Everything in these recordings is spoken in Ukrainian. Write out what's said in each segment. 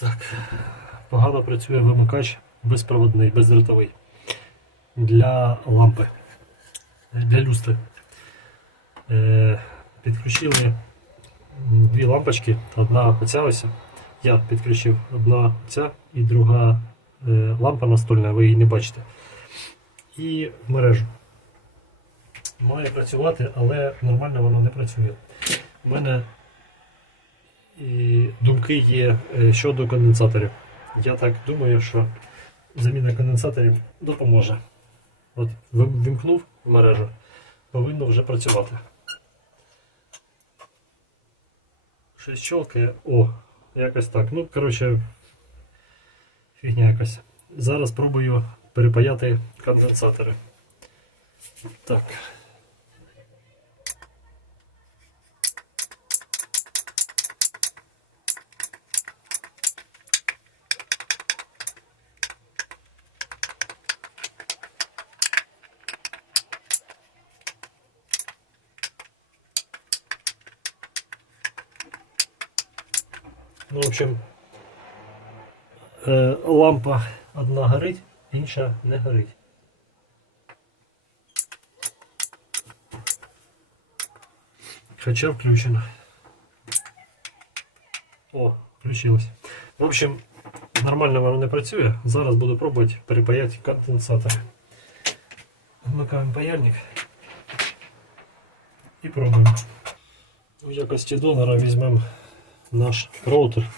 Так, погано працює вимикач безпроводний, бездротовий для лампи, для люстри. Е, підключили дві лампочки, одна оця ось. Я підключив одна ця і друга е, лампа настольна, ви її не бачите. І в мережу. Має працювати, але нормально воно не працює. У мене і думки є е, щодо конденсаторів. Я так думаю, що заміна конденсаторів допоможе. От вимкнув в мережу, повинно вже працювати. Щось щелкає. О, якось так. Ну, коротше, фігня якась. Зараз пробую перепаяти конденсатори. Так. Ну, в общем, е, лампа одна горить, інша не горить. Хоча включена. О, включилась. В общем, нормально воно не працює. Зараз буду пробувати перепаяти конденсатор. Вмикаємо паяльник і пробуємо. У якості донора візьмемо наш роутер,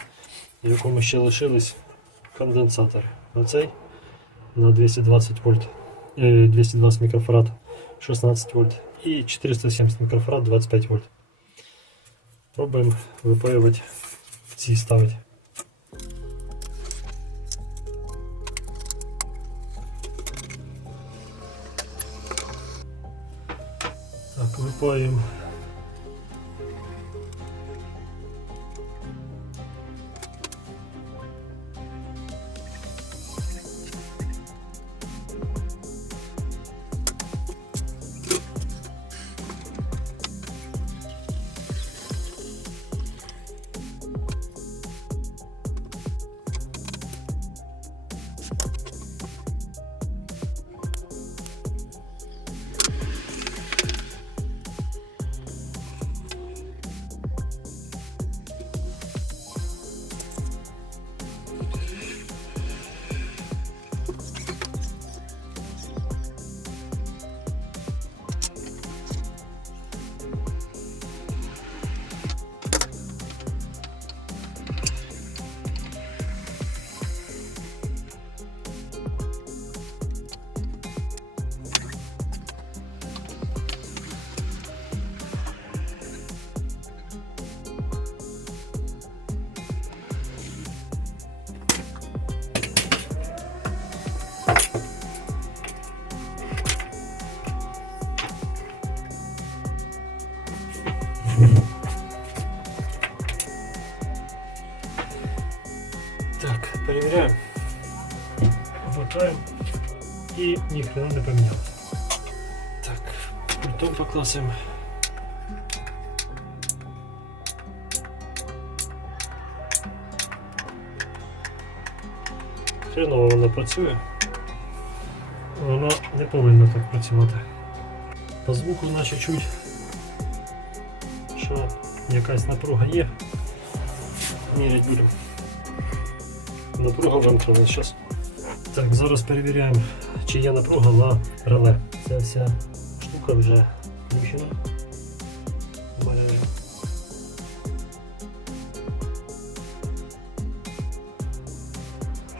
в якому ще лишились конденсатори. Оцей на 220 вольт, е, 220 мікрофарад 16 вольт і 470 мікрофарад 25 вольт. Пробуємо випаювати ці ставити. Так, випаюємо ніхрена не помінялося. Так, потім покласимо. Хреново воно працює. Воно не повинно так працювати. По звуку наче чуть, що якась напруга є. Мірять будемо. Напруга вимкнена зараз. Так, зараз перевіряємо, чи є напруга на реле. Ця вся штука вже включена в мережу.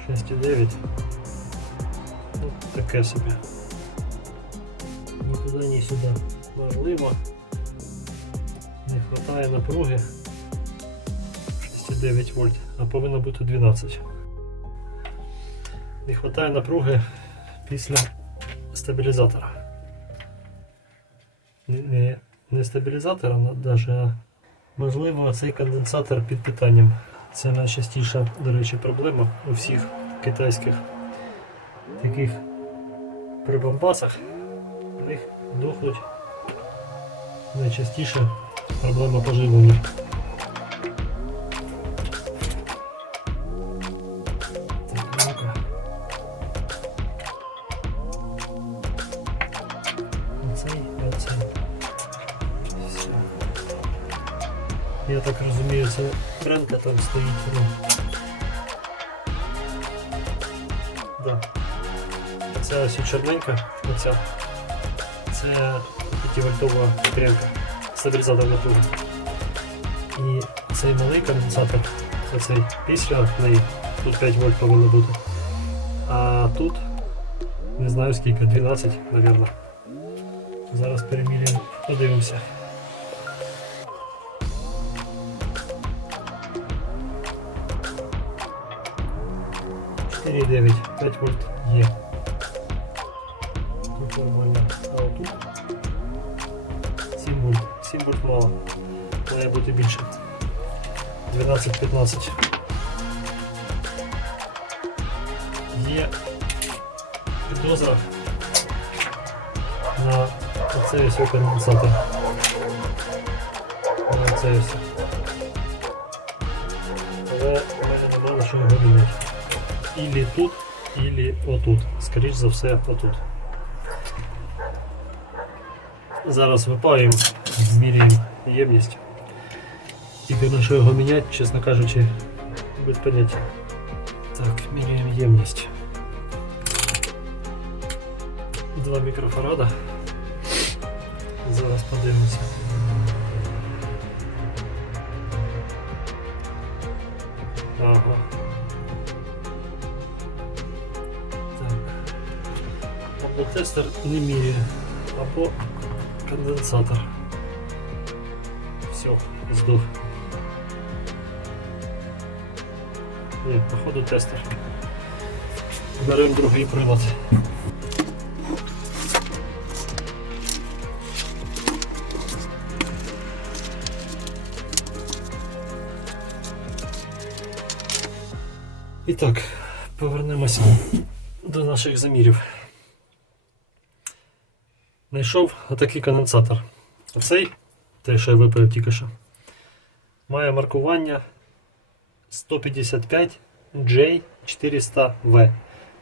Шість дев'ять. Ну, таке собі. Ні туди, ні сюди. Можливо. Не вистачає напруги. 6,9 вольт, а повинно бути 12. Не вистачає напруги після стабілізатора. Не, не, стабілізатора, навіть, можливо цей конденсатор під питанням. Це найчастіша, до речі, проблема у всіх китайських таких прибамбасах. У них дохнуть найчастіше проблема поживлення. Там стоїть. Ну. Да. Це ось чорненька, оця. Це 5-вольтова стрілка, стабілізатор напруги. І цей малий конденсатор, оцей після неї, тут 5 вольт повинно бути. А тут не знаю скільки, 12, мабуть. Зараз переміряємо, подивимося. Чотири дев'ять, 5 вольт є. Тут нормально. А отут 7 вольт. 7 вольт мало. Має бути більше. 12-15. Є підозра на оцей ось конденсатор. На оцей ось. Але у мене немає на що його міняти. Ілі тут, ілі отут. Скоріш за все, отут. Зараз випаємо, зміряємо ємність. Тільки на що його міняти, чесно кажучи, без поняття. Так, міряємо ємність. 2 мікрофарада. Зараз подивимося. Ага. Або тестер не міряє, або конденсатор. Все, здох. Ні, походу тестер. Беремо другий прилад. І так, повернемося до наших замірів. Знайшов отакий конденсатор. Оцей, те, що я випив тільки що, має маркування 155J400V.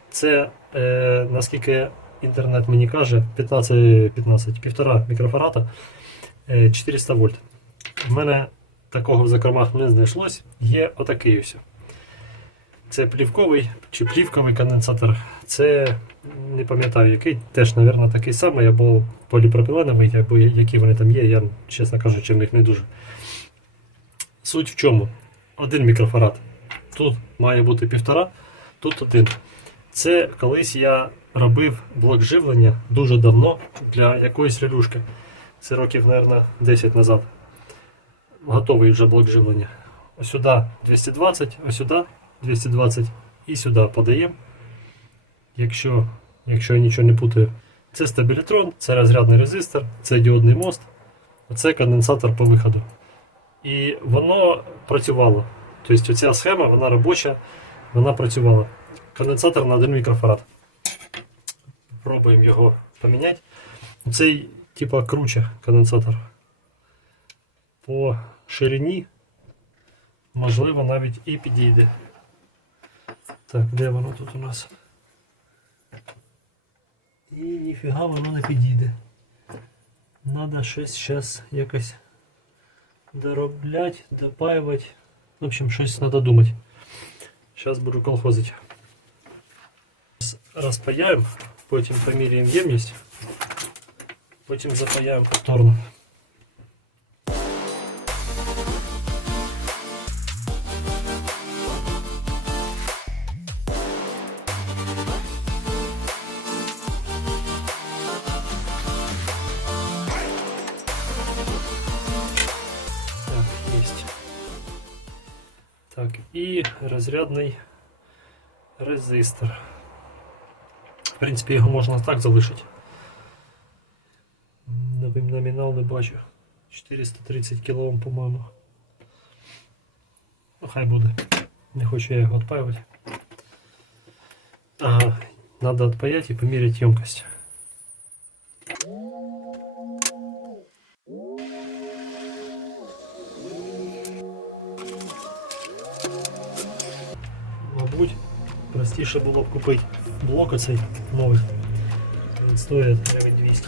Це, е, наскільки інтернет мені каже, 15, 15 1,5 мікрофарата е, 400 вольт. У мене такого в закромах не знайшлось. Є отакий ось. Це плівковий чи плівковий конденсатор. Це не пам'ятаю який, теж, мабуть, такий самий, або поліпропиленовий, або які вони там є, я, чесно кажучи, в них не дуже. Суть в чому? Один мікрофарад. Тут має бути півтора, тут один. Це колись я робив блок живлення дуже давно для якоїсь релюшки. Це років, мабуть, 10 назад. Готовий вже блок живлення. Ось сюди 220, ось сюди 220 і сюди подаємо. Якщо, якщо я нічого не путаю, це стабілітрон, це розрядний резистор, це діодний мост, це конденсатор по виходу. І воно працювало. Тобто ця схема, вона робоча, вона працювала. Конденсатор на 1 мікрофарад. Пробуємо його поміняти. Цей типа круче конденсатор. По ширині, можливо, навіть і підійде. Так, де воно тут у нас? І ніфіга воно не підійде. Надо щось зараз якось доробляти, допаювати. В общем, щось треба думати. Зараз буду колхозити. Розпаяємо, потім поміряємо ємність, потім запаяємо повторно. і розрядний резистор. В принципі, його можна так залишити. Новий номінал не бачу. 430 кОм, по-моєму. Ну, хай буде. Не хочу я його відпаювати. Ага, надо отпаять и померить емкость. простіше було б купити блок оцей новий. Він стоїть гривень 200.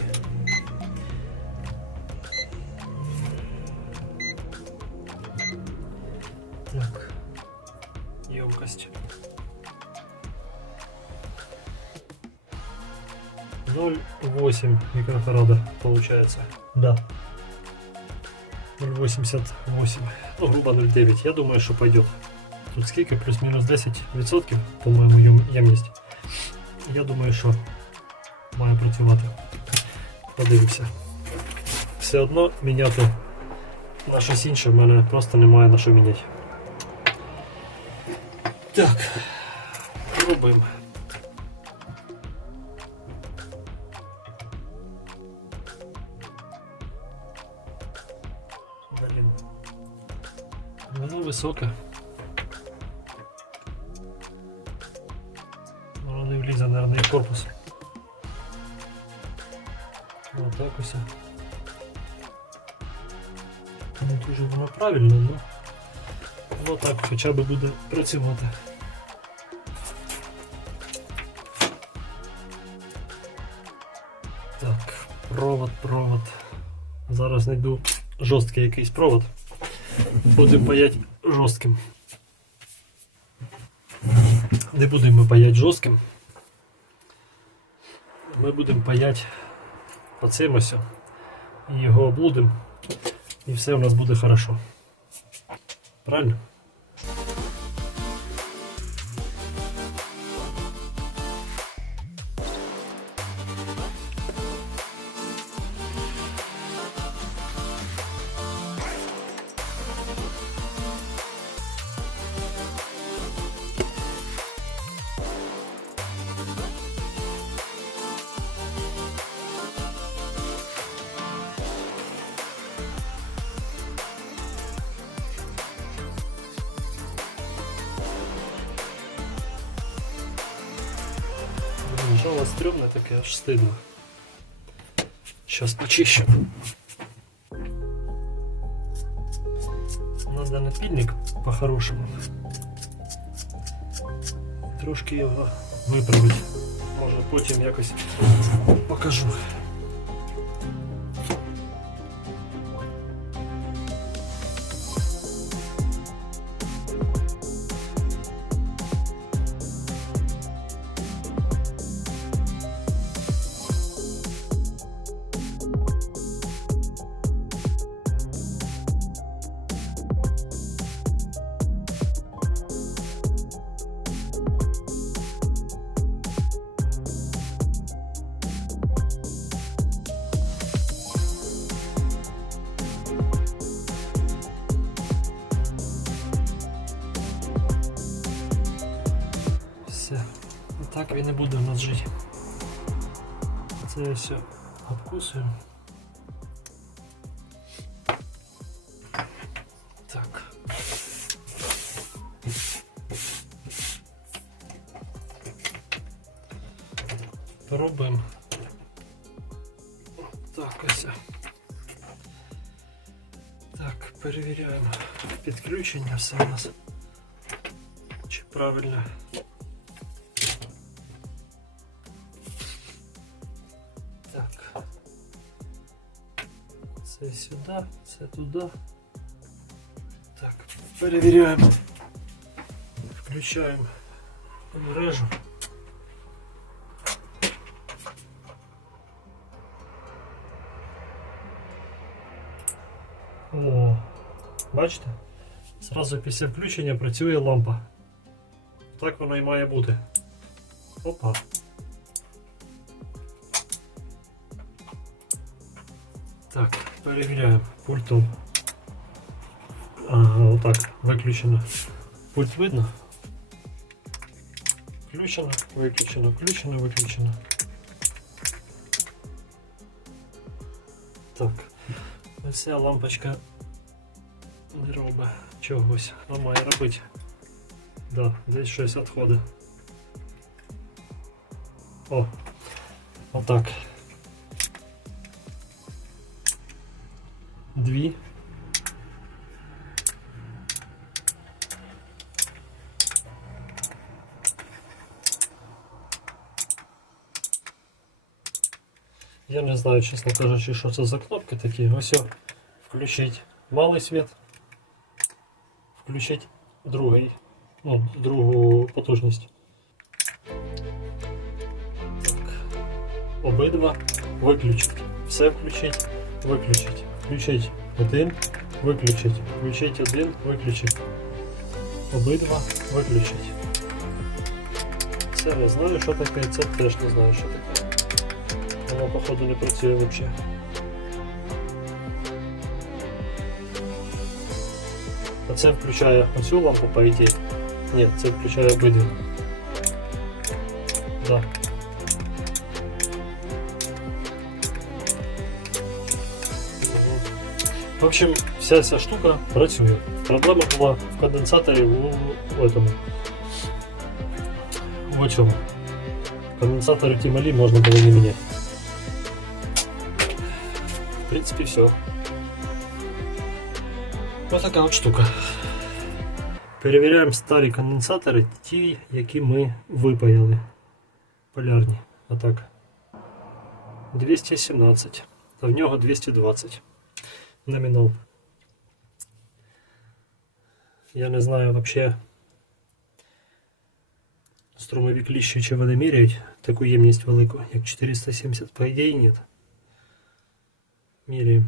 Так, ємкость. 0,8 микрофарада получается. Да. 0,88. Ну, грубо 0,9. Я думаю, что пойдет. Тут скільки? Плюс-мінус 10%, по-моєму, ємність. Я думаю, що має працювати. Подивимося. Все одно міняти на щось інше в мене просто немає на що міняти. Так. Блін. Воно високе. Корпус. Отак ось. Не дуже воно правильно, ну. Воно так хоча б буде працювати. Так, провод, провод. Зараз знайду жорсткий якийсь провод. Будемо паять жорстким. Не будемо паять жорстким. Ми будемо паять цим ось і його облудимо. І все у нас буде хорошо. Правильно? Блін, Жало стрьомне таке, аж стидно. Щас почищу. Надо напільник по-хорошому. Трошки його виправити. Може потім якось покажу. Він не буде у нас жити. Це я все обкусую. Так. Пробуємо. Так, ось. Так, перевіряємо підключення все у нас. Чи правильно Так. Це сюди, це туди. Так, перевіряємо. Включаємо мережу. О, бачите? Зразу після включення працює лампа. Так воно і має бути. Опа. Так, перевіряємо пультом. Ага, отак, виключено. Пульт видно? Включено, виключено, включено, виключено. Так. Ця лампочка не робить чогось, а має робити. Да, десь щось відходить. О, отак. Дві. Я не знаю, чесно кажучи, що це за кнопки такі. Ось включить малий світ, включить другий. Ну, другу потужність. Так. Обидва виключити. Все включить, виключить. Включить один, виключить. Включить один, виключить. Обидва виключить. Це я знаю, що таке, це теж не знаю, що таке. Воно, походу, не працює взагалі. А це включає оцю лампу, по ідеї. Ні, це включає обидві. Да. В общем, вся ця штука працює. Проблема була в конденсаторі у, у этому. В цьому. Конденсаторы ті малі можна було не міняти. В принципі, все. Ось така от штука. Перевіряємо старі конденсатори, ті, які ми випаяли. Полярні. Отак. 217, а в нього 220. Номінал. Я не знаю вообще струмові кліщі, чи вони міряють таку ємність велику, як 470, по ідеї нет. Міряємо.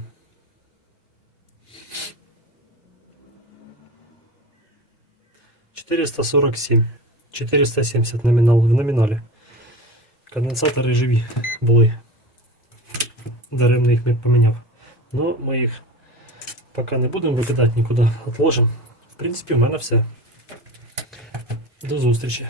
Четыреста сорок семь. 470 номінал в номіналі. Конденсатори живі були. Даремно їх не поміняв. Ну, ми їх поки не будемо викидати нікуди, отложимо. В принципі, в мене все. До зустрічі.